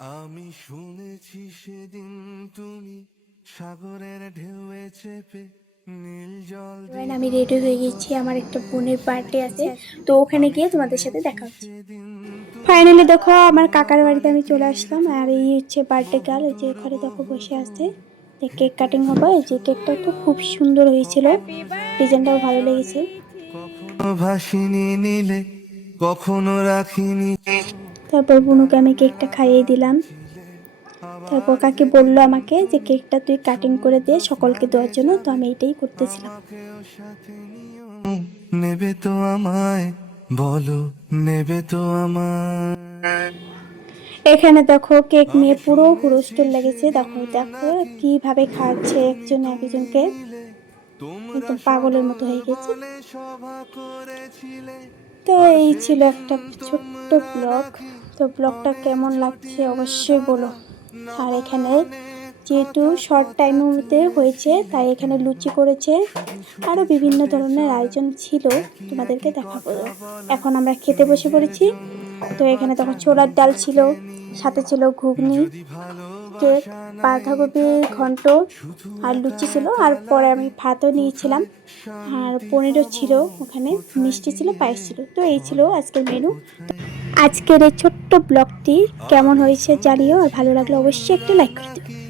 আমি শুনেছি সেদিন তুমি সাগরের ঢেউয়ে চেপে নীল জল আমি রেডি হয়ে গেছি, আমার একটা বোনের বার্থডে আছে, তো ওখানে গিয়ে তোমাদের সাথে দেখা হচ্ছে। সেদিন তুমি ফাইনালি দেখো আমার কাকার বাড়িতে আমি চলে আসলাম। আর এই হচ্ছে বার্থডে গার্ল, এই যে ঘরে দেখো বসে আছে, কেক কাটিং হবে। এই যে কেকটা তো খুব সুন্দর হয়েছিল, ডিজাইনটাও ভালো লেগেছে। কখনো ভাসিনি নিলে কখনো রাখিনি তারপর বুনুকে আমি কেকটা খাইয়ে দিলাম। তারপর কাকি বললো আমাকে যে কেকটা তুই কাটিং করে দে সকলকে দেওয়ার জন্য, তো আমি এটাই করতেছিলাম। আমাকেও সাথে নিও নেবে তো আমায় বলো নেবে তো আমায় এখানে দেখো কেক নিয়ে আমি পুরো শুনেছি হুড়োস্থুল লেগেছে। দেখো সেদিন দেখো নাকি কিভাবে খাচ্ছে একজন একজনকে, তোমরা একদম পাগলের মতো হয়ে গেছে। সদলে সভা করেছিলে তো আর এই ছিল সেদিন একটা ছোট্ট তোমরা ব্লগ। নাকি তো ব্লগটা অনেক কেমন লাগছে জটিল অবশ্যই বলো। সাদা আর এখানে নবায়নের যেহেতু কথা শর্ট টাইমের মধ্যে হয়েছে, পথাছিলে তাই এখানে লুচি করেছে, শুধু আরো ছুটে বিভিন্ন ছুটে ধরনের চলা আয়োজন ছিল, একই তোমাদেরকে একই দেখাবো। কথা বলা এখন আমরা খেতে বসে নিজের পড়েছি। জন্য তো এখানে দেখো বাঁচা ছোলার ডাল ছিল, নিজেকে নিয়ে সাথে ছিল ঘুগনি, যদি কেক, ভালোবাসা নাই বাঁধাকপি থাকে ঘন্ট শুধু আর একা লুচি ছিল। একা আর পরে আমি লাগে ভাতও নিয়েছিলাম, কোথায় আর শান্তি পনিরও পাবো ছিল ওখানে, কোথায় মিষ্টি ছিল, গিয়ে পায়েস ছিল। তো এই ছিল বলো আজকের মেনু। কোথায় আজকের এই ছোট্ট ব্লগটি কেমন আমি হয়েছে জানিও, আর শুনেছি ভালো লাগলে অবশ্যই একটা তোমরা লাইক করে দিও। নাকি